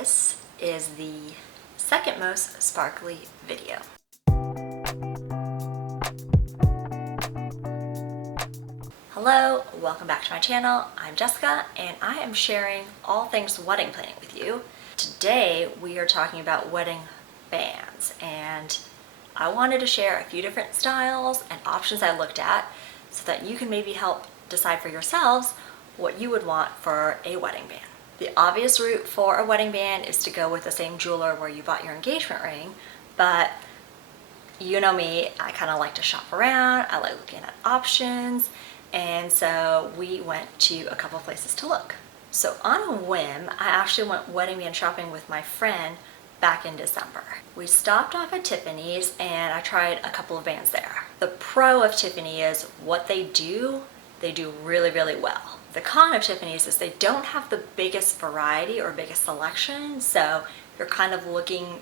This is the second most sparkly video. Hello, welcome back to my channel. I'm Jessica and I am sharing all things wedding planning with you. Today we are talking about wedding bands, and I wanted to share a few different styles and options I looked at so that you can maybe help decide for yourselves what you would want for a wedding band. The obvious route for a wedding band is to go with the same jeweler where you bought your engagement ring, but you know me, I kind of like to shop around, I like looking at options, and so we went to a couple of places to look. So on a whim, I actually went wedding band shopping with my friend back in December. We stopped off at Tiffany's and I tried a couple of bands there. The pro of Tiffany is what they do really, really well. The con of Tiffany's is they don't have the biggest variety or biggest selection, so if you're kind of looking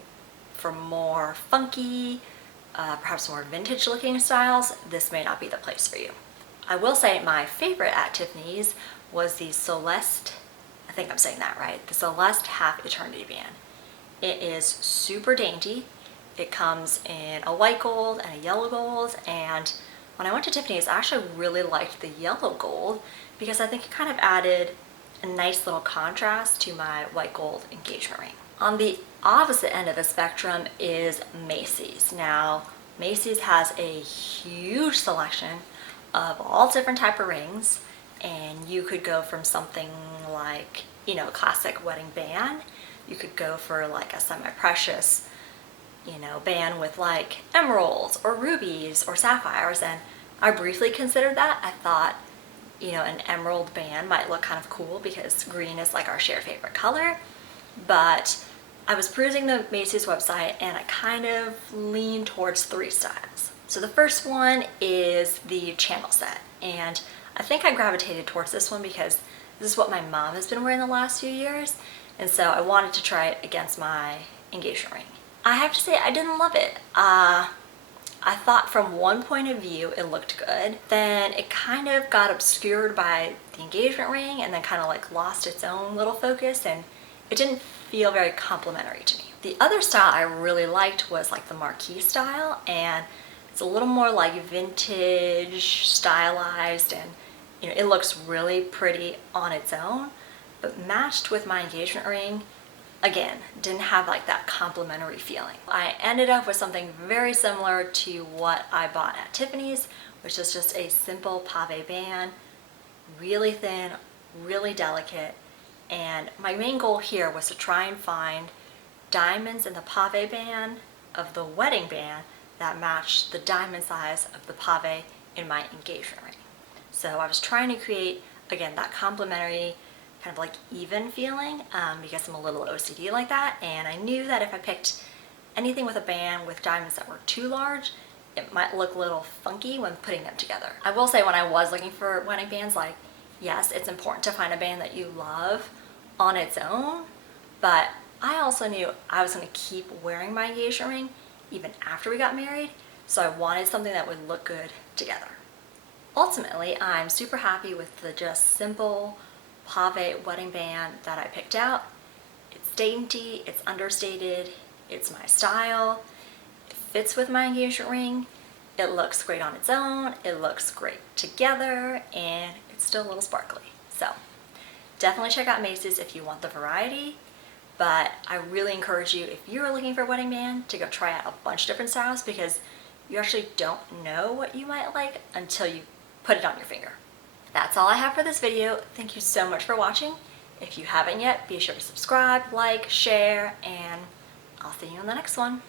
for more funky, perhaps more vintage looking styles, this may not be the place for you. I will say my favorite at Tiffany's was the Celeste, I think I'm saying that right, the Celeste Half Eternity band. It is super dainty. It comes in a white gold and a yellow gold, and when I went to Tiffany's, I actually really liked the yellow gold because I think it kind of added a nice little contrast to my white gold engagement ring. On the opposite end of the spectrum is Macy's. Now, Macy's has a huge selection of all different type of rings, and you could go from something like, you know, a classic wedding band. You could go for like a semi-precious, you know, band with like emeralds or rubies or sapphires, and I briefly considered that. I thought, you know, an emerald band might look kind of cool because green is like our shared favorite color, but I was perusing the Macy's website and I kind of leaned towards three styles. So the first one is the channel set, and I think I gravitated towards this one because this is what my mom has been wearing the last few years, and so I wanted to try it against my engagement ring. I have to say I didn't love it. I thought from one point of view it looked good, then it kind of got obscured by the engagement ring and then kind of like lost its own little focus, and it didn't feel very complimentary to me. The other style I really liked was like the marquee style, and it's a little more like vintage stylized, and you know, it looks really pretty on its own, but matched with my engagement ring, again, didn't have like that complimentary feeling. I ended up with something very similar to what I bought at Tiffany's, which is just a simple pave band, really thin, really delicate, and my main goal here was to try and find diamonds in the pave band of the wedding band that matched the diamond size of the pave in my engagement ring. So I was trying to create, again, that complimentary kind of like even feeling, because I'm a little OCD like that, and I knew that if I picked anything with a band with diamonds that were too large, it might look a little funky when putting them together. I will say when I was looking for wedding bands, like, yes, it's important to find a band that you love on its own, but I also knew I was going to keep wearing my engagement ring even after we got married, so I wanted something that would look good together. Ultimately, I'm super happy with the just simple pave wedding band that I picked out. It's dainty, it's understated, it's my style, it fits with my engagement ring, it looks great on its own, it looks great together, and it's still a little sparkly. So definitely check out Macy's if you want the variety, but I really encourage you, if you're looking for a wedding band, to go try out a bunch of different styles, because you actually don't know what you might like until you put it on your finger. That's all I have for this video. Thank you so much for watching. If you haven't yet, be sure to subscribe, like, share, and I'll see you in the next one.